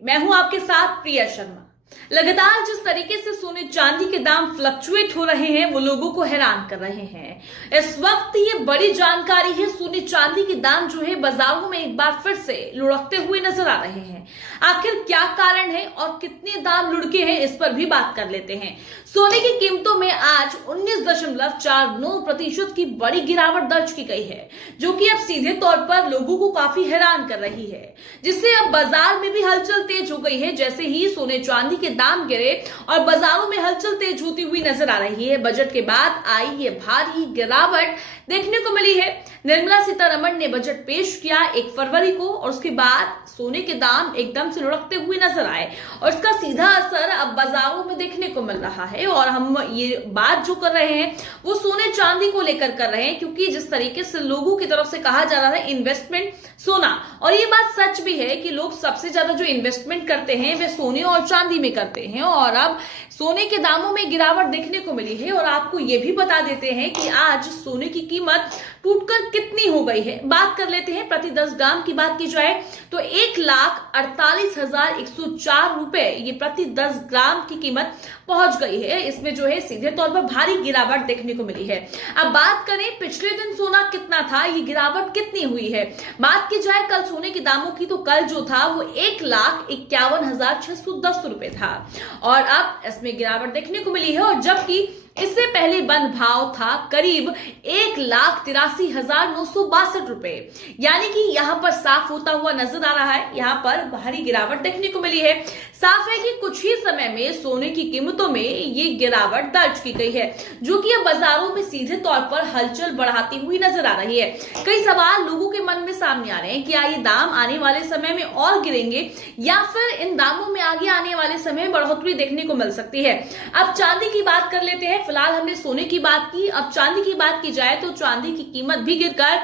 मैं हूं आपके साथ प्रिया शर्मा। लगातार जिस तरीके से सोने चांदी के दाम फ्लक्चुएट हो रहे हैं वो लोगों को हैरान कर रहे हैं। इस वक्त ये बड़ी जानकारी है, सोने चांदी के दाम जो है बाजारों में एक बार फिर से लुढ़कते हुए नजर आ रहे हैं। आखिर क्या कारण है और कितने दाम लुढ़के हैं, इस पर भी बात कर लेते हैं। सोने की कीमतों में आज 19.49% की बड़ी गिरावट दर्ज की गई है, जो कि अब सीधे तौर पर लोगों को काफी हैरान कर रही है, जिससे अब बाजार में भी हलचल तेज हो गई है। जैसे ही सोने चांदी के दाम गिरे और बाजारों में हलचल तेज होती हुई नजर आ रही है। बजट के बाद आई ये भारी गिरावट देखने को मिली है। निर्मला सीतारमण ने बजट पेश किया 1 फरवरी को और उसके बाद सोने के दाम एकदम से लुढ़कते हुए नजर आए और इसका सीधा असर अब बाजारों में देखने को मिल रहा है। और हम ये बात जो कर रहे हैं वो सोने चांदी को लेकर कर रहे हैं, क्योंकि जिस तरीके से लोगों की तरफ से कहा जा रहा है इन्वेस्टमेंट सोना, और ये बात सच भी है कि लोग सबसे ज्यादा जो इन्वेस्टमेंट करते हैं वे सोने और चांदी में करते हैं। और अब सोने के दामों में गिरावट देखने को मिली है और आपको ये भी बता देते हैं कि आज सोने की कीमत टूटकर कितनी हो गई है। बात कर लेते हैं, प्रति 10 ग्राम की बात की जाए तो 1,48,104 रुपए ये प्रति 10 ग्राम की कीमत पहुंच गई है। इसमें जो है सीधे तौर पर भारी गिरावट देखने को मिली है। अब बात करें पिछले दिन सोना कितना था, ये गिरावट कितनी हुई है। बात की जाए कल सोने के दामों की तो कल जो था वो 1,51,610 रुपए था और अब इसमें गिरावट देखने को मिली है। और जबकि इससे पहले बंद भाव था करीब 1,83,962 रुपए, यानी कि यहां पर साफ होता हुआ नजर आ रहा है, यहां पर भारी गिरावट देखने को मिली है। साफ है कि कुछ ही समय में सोने की कीमतों में ये गिरावट दर्ज की गई है, जो कि अब बाजारों में सीधे तौर पर हलचल बढ़ाती हुई नजर आ रही है। कई सवाल लोगों के मन में सामने आ रहे हैं, क्या ये दाम आने वाले समय में और गिरेंगे या फिर इन दामों में आगे आने वाले समय में बढ़ोतरी देखने को मिल सकती है। अब चांदी की बात कर लेते हैं। फिलहाल हमने सोने की बात की, अब चांदी की बात की जाए तो चांदी की कीमत भी गिरकर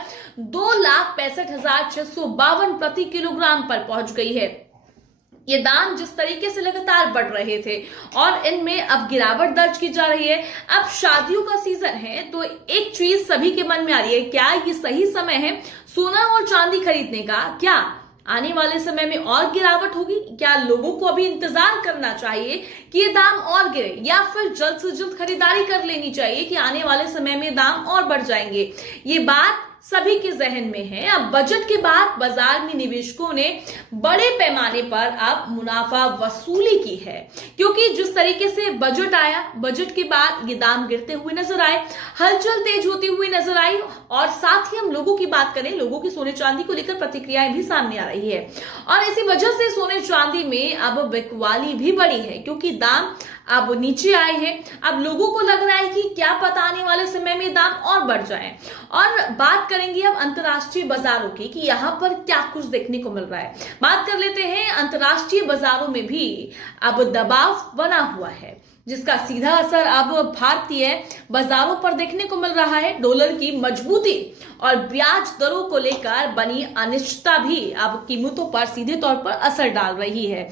2,65,652 प्रति किलोग्राम पर पहुंच गई है। ये दाम जिस तरीके से लगातार बढ़ रहे थे और इनमें अब गिरावट दर्ज की जा रही है। अब शादियों का सीजन है तो एक चीज सभी के मन में आ रही है, क्या ये सही समय है सोना और चांदी खरीदने का? क्या आने वाले समय में और गिरावट होगी? क्या लोगों को अभी इंतजार करना चाहिए कि ये दाम और गिरे, या फिर जल्द से जल्द खरीदारी कर लेनी चाहिए कि आने वाले समय में दाम और बढ़ जाएंगे? ये बात सभी के जहन में है। अब बजट के बाद बाजार में निवेशकों ने बड़े पैमाने पर अब मुनाफा वसूली की है, क्योंकि जिस तरीके से बजट आया, बजट के बाद ये दाम गिरते हुए नजर आए, हलचल तेज होती हुई नजर आई। और साथ ही हम लोगों की बात करें, लोगों की सोने चांदी को लेकर प्रतिक्रियाएं भी सामने आ रही है और इसी वजह से सोने चांदी में अब बिकवाली भी बढ़ी है, क्योंकि दाम अब नीचे आए हैं। अब लोगों को लग रहा है कि क्या पता आने वाले समय में दाम और बढ़ जाए। और बात करेंगे अब अंतर्राष्ट्रीय बाजारों की कि यहाँ पर क्या कुछ देखने को मिल रहा है। बात कर लेते हैं, अंतर्राष्ट्रीय बाजारों में भी अब दबाव बना हुआ है, जिसका सीधा असर अब भारतीय बाजारों पर देखने को मिल रहा है। डॉलर की मजबूती और ब्याज दरों को लेकर बनी अनिश्चितता भी अब कीमतों पर सीधे तौर पर असर डाल रही है,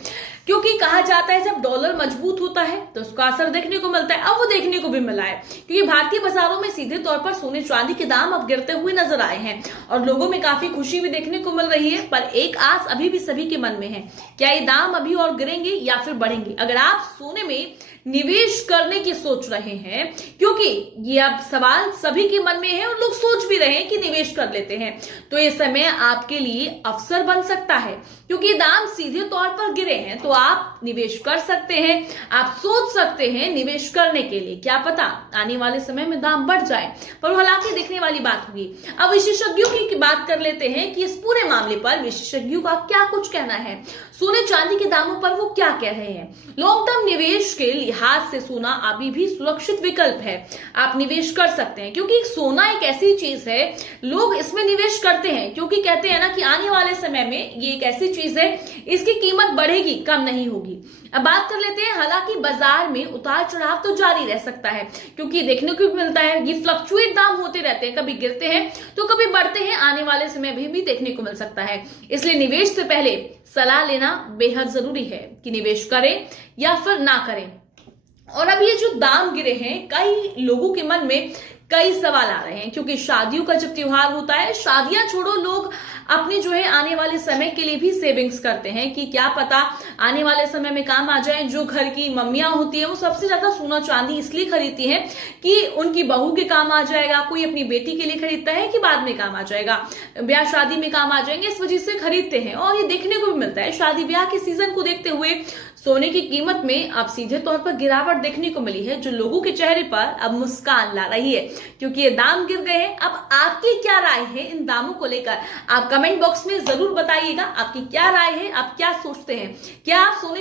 क्योंकि कहा जाता है जब डॉलर मजबूत होता है तो उसका असर देखने को मिलता है। अब वो देखने को भी मिला है, क्योंकि भारतीय बाजारों में सीधे तौर पर सोने चांदी के दाम अब गिरते हुए नजर आए हैं और लोगों में काफी खुशी भी देखने को मिल रही है। पर एक आस अभी भी सभी के मन में है, क्या ये दाम अभी और गिरेंगे या फिर बढ़ेंगे? अगर आप सोने में निवेश करने की सोच रहे हैं, क्योंकि ये अब सवाल सभी के मन में है और लोग सोच भी रहे हैं कि निवेश कर लेते हैं, तो ये समय आपके लिए अवसर बन सकता है, क्योंकि दाम सीधे तौर पर गिरे हैं तो आप निवेश कर सकते हैं। आप सोच सकते हैं निवेश करने के लिए, क्या पता आने वाले समय में दाम बढ़ जाए, पर हालांकि देखने वाली बात होगी। अब विशेषज्ञों की बात कर लेते हैं कि इस पूरे मामले पर विशेषज्ञों का क्या कुछ कहना है, सोने चांदी के दामों पर वो क्या कह रहे हैं। लॉन्ग टर्म निवेश के लिहाज से सोना अभी भी सुरक्षित विकल्प है, आप निवेश कर सकते हैं, क्योंकि सोना एक ऐसी चीज है लोग इसमें निवेश करते हैं, क्योंकि कहते हैं ना कि आने वाले समय में ये एक ऐसी चीज है इसकी कीमत बढ़ेगी, कम नहीं होगी। अब बात कर लेते हैं, हालांकि बाजार में उतार चढ़ाव तो जारी रह सकता है, क्योंकि देखने को भी मिलता है ये फ्लक्चुएट दाम होते रहते हैं, कभी गिरते हैं तो कभी बढ़ते हैं, आने वाले समय में भी देखने को मिल सकता है। इसलिए निवेश से पहले सलाह लेना बेहद जरूरी है कि निवेश करें या फिर ना करें। और अब ये जो दाम गिरे हैं, कई लोगों के मन में कई सवाल आ रहे हैं, क्योंकि शादियों का जब त्योहार होता है, शादियां छोड़ो, लोग अपनी जो है आने वाले समय के लिए भी सेविंग्स करते हैं कि क्या पता आने वाले समय में काम आ जाए। जो घर की मम्मियां होती है वो सबसे ज्यादा सोना चांदी इसलिए खरीदती हैं कि उनकी बहू के काम आ जाएगा, कोई अपनी बेटी के लिए खरीदता है कि बाद में काम आ जाएगा, ब्याह शादी में काम आ जाएंगे, इस वजह से खरीदते हैं। और ये देखने को भी मिलता है शादी ब्याह के सीजन को देखते हुए सोने की कीमत में अब सीधे तौर पर गिरावट देखने को मिली है, जो लोगों के चेहरे पर अब मुस्कान ला रही है क्योंकि ये दाम गिर गए हैं। अब आपकी क्या राय है इन दामों को लेकर, आप कमेंट बॉक्स में जरूर बताइएगा। आपकी क्या राय है, आप क्या सोचते हैं, क्या आप सोने